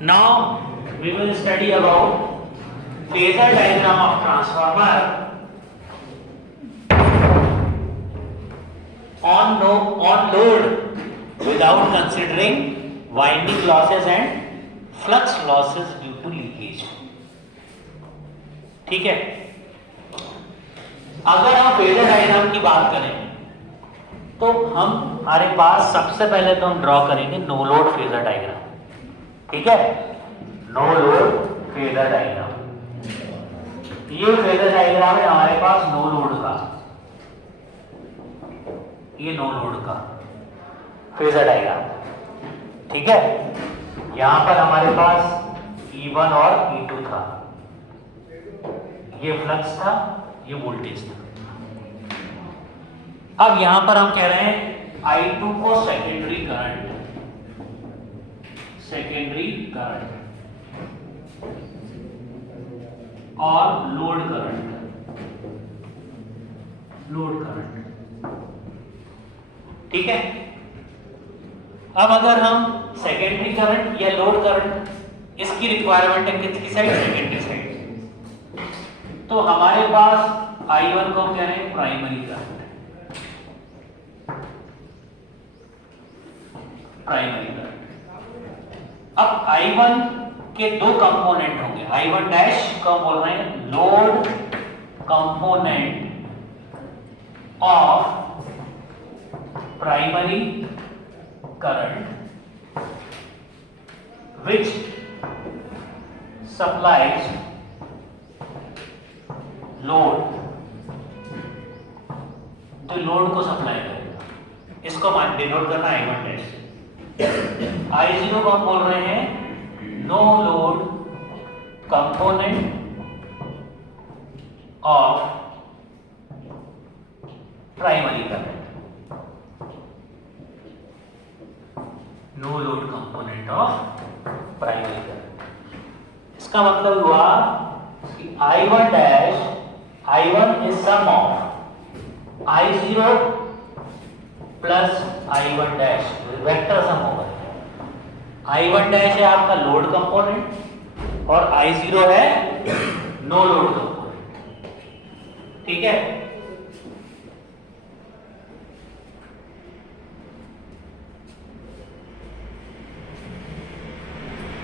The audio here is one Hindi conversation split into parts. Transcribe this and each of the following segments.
Now we will study about phasor diagram of transformer on load without considering winding losses and flux losses due to leakage. ठीक है, अगर हम फेजर डायग्राम की बात करें तो हमारे पास सबसे पहले तो हम ड्रॉ करेंगे नो लोड फेजर डायग्राम. ठीक है, नो लोड फेजर डायग्राम. ये फेजर डायग्राम है हमारे पास नो लोड का. ये नो लोड का फेजर डायग्राम. ठीक है, यहां पर हमारे पास E1 और E2 था, ये फ्लक्स था, ये वोल्टेज था. अब यहां पर हम कह रहे हैं I2 को सेकेंडरी करंट और लोड करंट. ठीक है, अब अगर हम सेकेंडरी करंट या लोड करंट, इसकी रिक्वायरमेंट है किसकी साइड, सेकेंडरी साइड. तो हमारे पास I1 को कह रहे हैं प्राइमरी करंट. अब I1 के दो कंपोनेंट होंगे. I1 डैश को बोल रहे हैं load component of primary current which supplies load. तो लोड को सप्लाई करेगा, इसको मान डिनोट करना I1 डैश. I0 को हम बोल रहे हैं no load component of primary current. No load component of primary current. इसका मतलब हुआ कि I1 dash, I1 is sum of I0 plus I1 dash, vector sum होगा. I1 डैश है आपका लोड कंपोनेंट और I0 है नो लोड कंपोनेंट. ठीक है,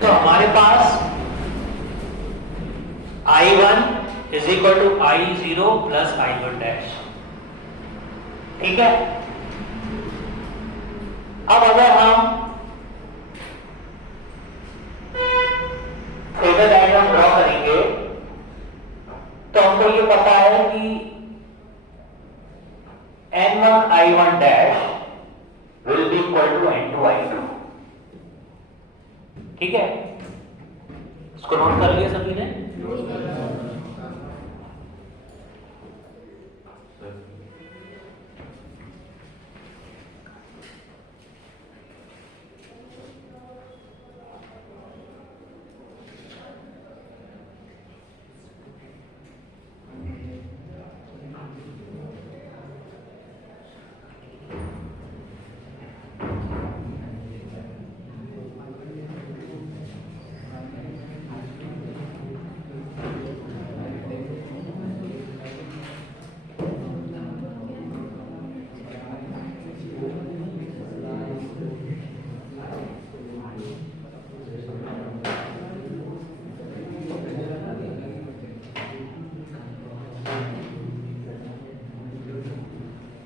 तो हमारे पास I1 is equal to I0 plus I1 dash. ठीक है, अब अगर हम फेजर डायग्राम ड्रॉ करेंगे तो हमको ये पता है कि N1 I1 dash will be equal to N2 I2. ठीक है, इसको नोट कर लिया सभी ने.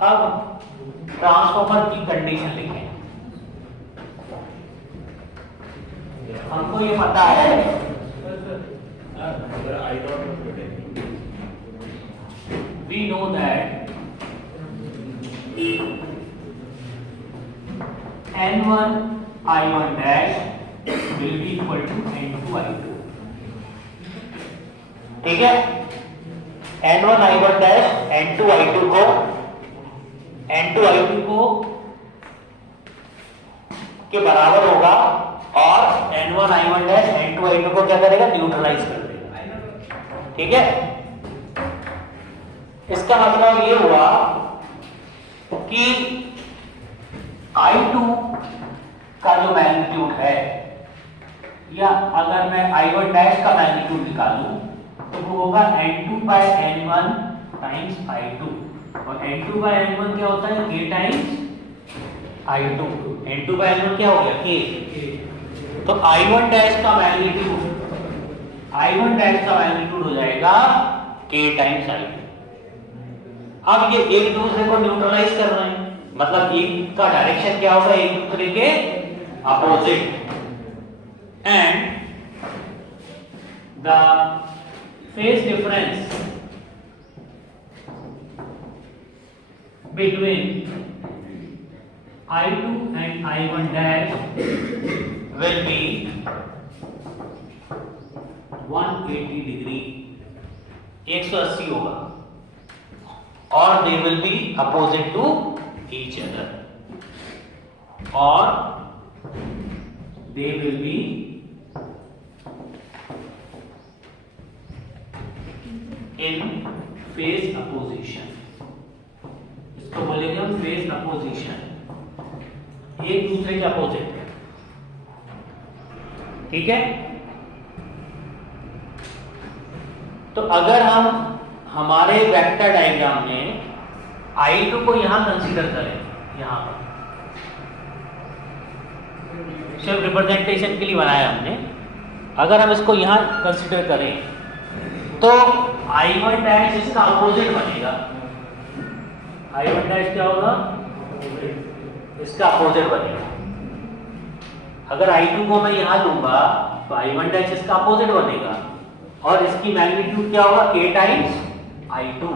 अब ट्रांसफॉर्मर की कंडीशन लिखें. हमको ये पता है we know that N1 I1 dash will be equal to N2 I2. ठीक है, N1 I1 dash N2 I2 को के बराबर होगा और N1 I1 dash N2 I2 को क्या करेगा, न्यूट्रलाइज कर देगा. ठीक है, इसका मतलब ये हुआ कि I2 का जो मैग्नीट्यूड है या अगर मैं I1 डैश का मैग्नीट्यूड निकालूं तो वो होगा N2 by N1 times I2, और N2 by N1 क्या होता है, K times I2। N2 by N1 क्या हो गया, K। तो I1 डैश का मैग्नीट्यूड हो जाएगा K टाइम्स I2। अब ये एक दूसरे को न्यूट्रलाइज कर रहे हैं, मतलब एक का डायरेक्शन क्या होगा, एक दूसरे के opposite, and the phase difference between I2 and I1 dash will be 180 degree, 180 होगा, और they will be opposite to each other, or they will be in phase opposition। इसको बोलेंगे हम phase opposition, एक दूसरे के अपोजिट, ठीक है। तो अगर हम हमारे वेक्टर डायग्राम में I2 को यहां कंसीडर करें, यहां पर सिर्फ रिप्रेजेंटेशन के लिए बनाया हमने, अगर हम इसको यहां कंसीडर करें तो I1 डैश इसका अपोजिट बनेगा। I1 डैश क्या होगा, इसका अपोजिट बनेगा। अगर I2 को मैं यहां लूंगा तो I1 डैश इसका अपोजिट बनेगा, और इसकी मैग्नीट्यूड क्या होगा, K times I2,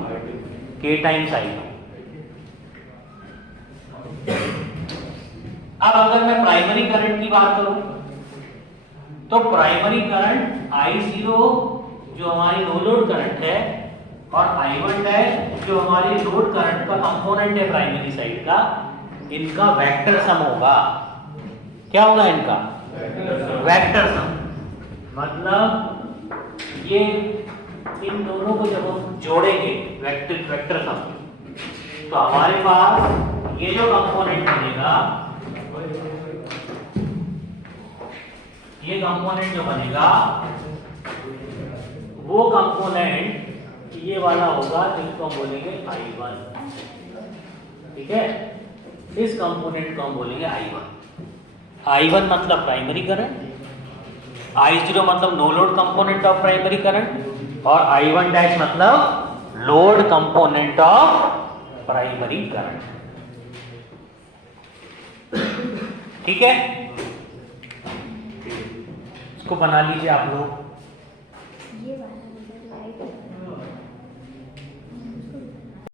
K times I2। अब अगर मैं प्राइमरी करंट की बात करूं तो प्राइमरी करंट I0 जो हमारी नो लोड करंट है, और I1 डैश जो हमारी लोड करंट का कंपोनेंट है प्राइमरी साइड का, इनका वेक्टर सम होगा। क्या होगा इनका, वेक्टर सम। मतलब ये इन दोनों को जब हम जोड़ेंगे वेक्टर सम, तो हमारे पास ये जो कंपोनेंट बनेगा, ये कंपोनेंट जो बनेगा वो कंपोनेंट ये वाला होगा, जिसको हम बोलेंगे I1, ठीक है। इस कंपोनेंट को हम बोलेंगे I1 मतलब प्राइमरी करंट, I0 मतलब no load component of primary current, और I1 डैश मतलब load component of primary current, ठीक है। इसको बना लीजिए आप लोग।